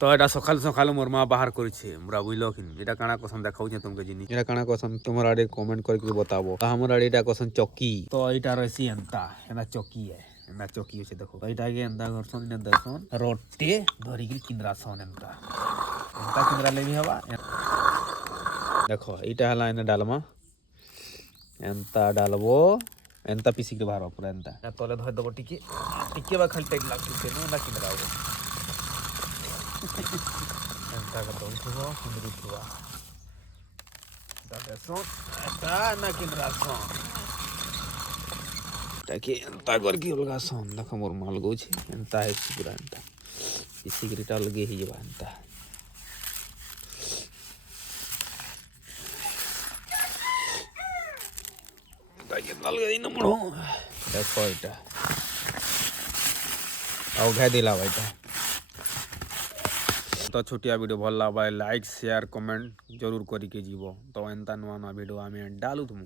तो এটা সকাল সকাল মোর মা বাহার করেছে মোরা বুঝল কি এটা কাଣା কসন দেখাউছে তোমাকে জিনিস এটা কাଣା কসন তোমার আড়ে কমেন্ট করে বতাবো আমার আড়ে এটা কসন চকি তো এটা রয়েছে এন্তা এনা চকি এনা চকি আছে দেখো এটাকে এন্তা করছন এনে দেখুন রটে ধরিকি কিন্দ্রাছন এন্তা এন্তা কিন্দ্রা লেবি হবা দেখো এইটা হলা এনে ডালমা এন্তা ডালবো এন্তা পিসিকে বাহার পুরা এন্তা তলে ধরে দেবো টিকে টিকে বা খালি টাইট লাগছে না কিন্দ্রাবো Enta katong tuwa, kundi tuwa. Dada son, enta nakin rason. Taki enta करके अलगा son, देखो मोर माल गोछ, enta है पूरा enta. इसी ग्रिटा लगे ही जबा enta. ताकि लगे इन मड़ो. देखो इटा. आओ घे दिला बेटा. तो छोटिया वीडियो भल लगा लाइक शेयर कमेंट जरूर करिके जीव तो एंता नुआ नुआ वीडियो आम डालू तुम।